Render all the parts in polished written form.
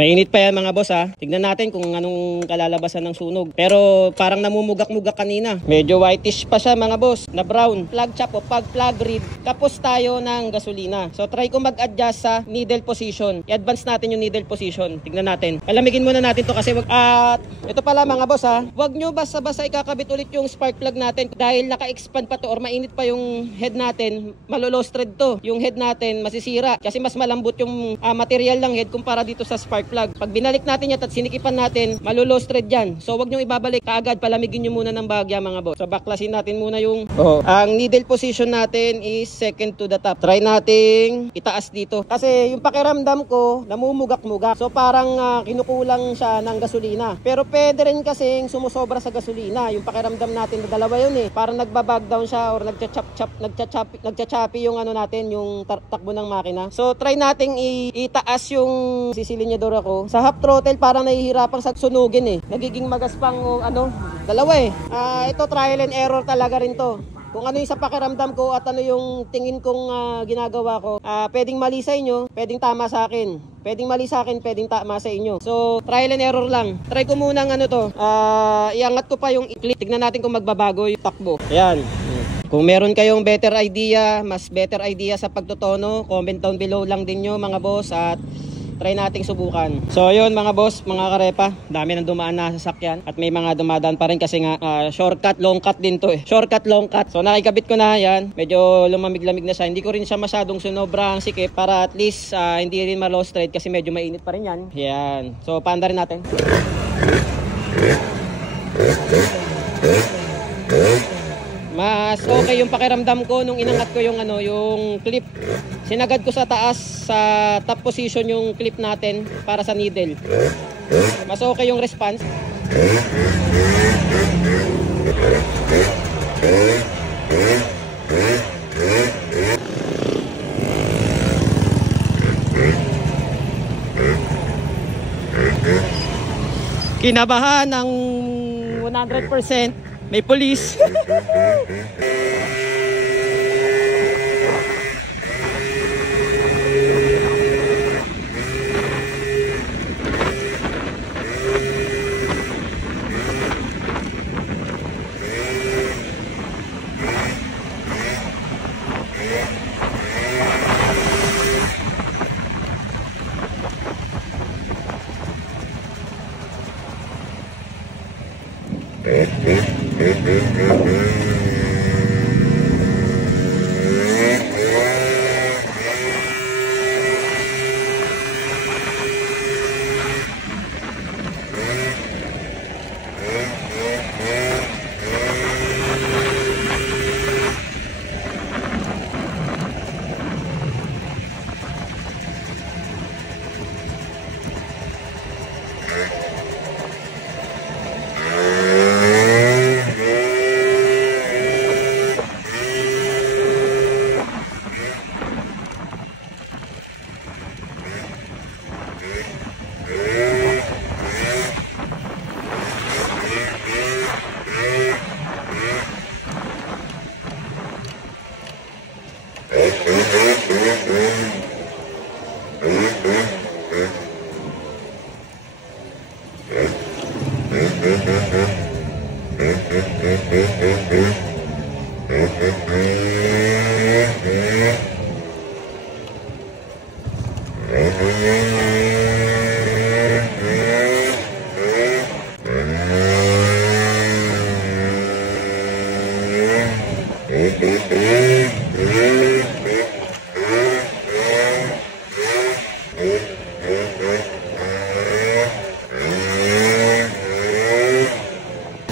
Mainit pa yan mga boss ha. Tignan natin kung anong kalalabasan ng sunog. Pero parang namumugak-mugak kanina. Medyo whitish pa siya mga boss. Na brown. Plug chop o pag plug read. Tapos tayo ng gasolina. So try ko mag-adjust sa needle position. I-advance natin yung needle position. Tignan natin. Palamigin muna natin to kasi ito pala mga boss ha. Huwag nyo basta-basta ikakabit ulit yung spark plug natin. Dahil naka-expand pa to or mainit pa yung head natin. Malolost thread to. Yung head natin masisira. Kasi mas malambot yung material ng head kumpara dito sa spark plug. Pag binalik natin yan at sinikipan natin, malulost thread yan. So wag nyo ibabalik kaagad, palamigin nyo muna ng bagya mga boss. So baklasin natin muna yung ang needle position natin is second to the top. Try nating itaas dito. Kasi yung pakiramdam ko, namumugak-mugak. So parang kinukulang siya ng gasolina. Pero pwede rin kasing sumusobra sa gasolina. Yung pakiramdam natin na dalawa yun eh. Parang nagbabag down siya or nagchachapi yung ano natin, yung takbo ng makina. So try nating itaas yung sisilinyador ako. Sa half throttle parang nahihirapang sa sunugin eh. Nagiging magaspang dalawa eh. Ito trial and error talaga rin to. Kung ano yung sa pakiramdam ko at ano yung tingin kong ginagawa ko. Pwedeng mali sa inyo, pwedeng tama sa akin. Pwedeng mali sa akin, pwedeng tama sa inyo. So, trial and error lang. Try ko muna ng iangat ko pa yung i-click. Tignan natin kung magbabago yung takbo. Ayan. Kung meron kayong better idea, mas better idea sa pagtotono, comment down below lang din nyo mga boss at try nating subukan. So yun mga boss, mga karepa, dami nang dumaan na sasakyan at may mga dumadaan pa rin kasi nga shortcut, long cut din to eh. Shortcut, long cut. So nakikabit ko na yan. Medyo lumamig-lamig na siya. Hindi ko rin siya masyadong sunobrang sikip para at least hindi rin ma-lost thread kasi medyo mainit pa rin yan. Yan. So paanda rin natin. Mas okay yung pakiramdam ko nung inangat ko yung yung clip. Sinagad ko sa taas sa top position yung clip natin para sa needle. Mas okay yung response. Kinabahan ng 100%. May police.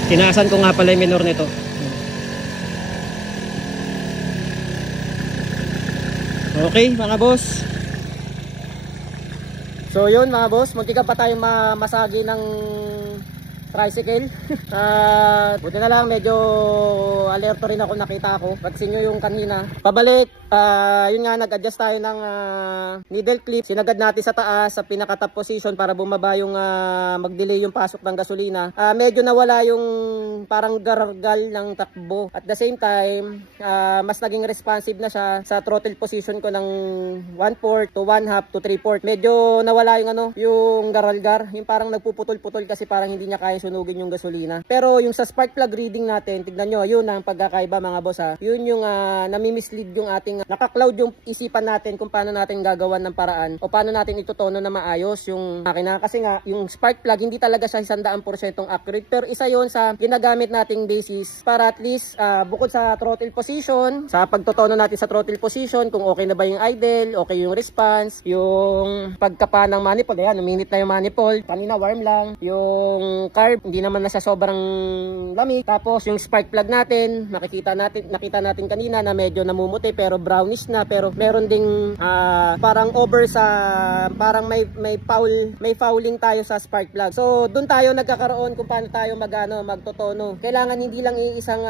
Tinaasan ko nga pala yung minor nito. Okay mga boss. So yun mga boss, magkika pa tayong masagi ng tricycle. Buti na lang medyo alerto rin ako, nakita ako. Pansin nyo yung kanina. Pabalik, yun nga, nag-adjust tayo ng needle clip. Sinagad natin sa taas, sa pinaka-top position para bumaba yung mag-delay yung pasok ng gasolina. Medyo nawala yung parang gargal ng takbo. At the same time, mas naging responsive na siya sa throttle position ko ng 1/4 to 1/2 to 3/4. Medyo nawala yung yung garalgar, yung parang nagpuputol-putol kasi parang hindi niya kaya sunugin yung gasolina. Pero yung sa spark plug reading natin, tignan nyo, yun ang pagkakaiba mga boss ha. Yun yung nami-mislead yung ating, naka-cloud yung isipan natin kung paano natin gagawan ng paraan o paano natin itutono na maayos yung makina. Kasi nga, yung spark plug hindi talaga siya 100% accurate. Pero isa yon sa ginagamit nating basis para at least bukod sa throttle position, sa pagtotono natin sa throttle position, kung okay na ba yung idle, okay yung response, yung pagkapa ng manifold, ayan, uminit na yung manifold, kanina warm lang, yung carb, hindi naman na sa sobrang lamig, tapos yung spark plug natin, nakita natin kanina na medyo namumuti pero brownish na, pero meron ding parang over sa, parang may fouling tayo sa spark plug. So, dun tayo nagkakaroon kung paano tayo magtotono. Kailangan hindi lang iisang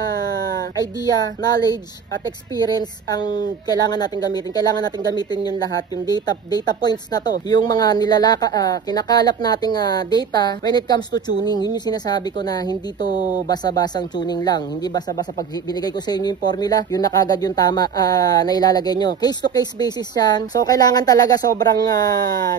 idea, knowledge, at experience ang kailangan natin gamitin. Kailangan natin gamitin yung lahat, yung data points na to, yung mga kinakalap nating data when it comes to tuning. Yun yung sinasabi ko na hindi to basa-basang tuning lang. Hindi basa-basa pag binigay ko sa inyo yung formula, yun na kagad yung tama na ilalagay nyo. Case to case basis yan. So kailangan talaga sobrang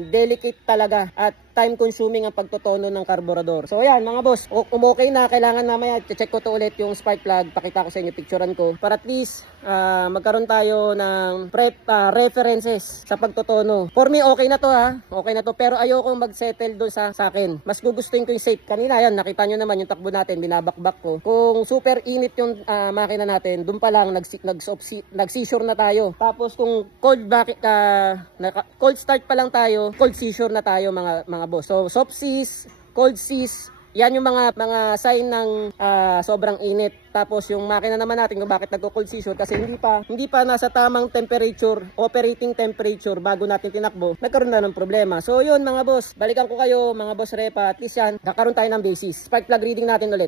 delicate talaga at time consuming ang pagtotono ng karburador. So ayan mga boss, kung okay na, kailangan mamaya check ko to ulit yung spark plug, pakita ko sa inyo, picturean ko para at least magkaroon tayo ng references sa pagtotono. For me okay na to ha, okay na to, pero ayoko mag-settle doon sa akin. Mas gugustuhin ko yung safe. Kanina yan, nakita nyo naman yung takbo natin, binabakbak ko. Kung super init yung makina natin, doon pa lang nag-seizure na tayo. Tapos kung cold start pa lang tayo, cold seizure na tayo mga boss. So soft seas, cold seas, yan yung mga sign ng sobrang init. Tapos yung makina naman natin kung bakit nagko-cold seizure, kasi hindi pa nasa tamang temperature, operating temperature bago natin tinakbo, nagkaroon na ng problema. So yun mga boss, balikan ko kayo mga boss Repa, at least yan, nakaroon tayo ng basis. Spark plug reading natin ulit.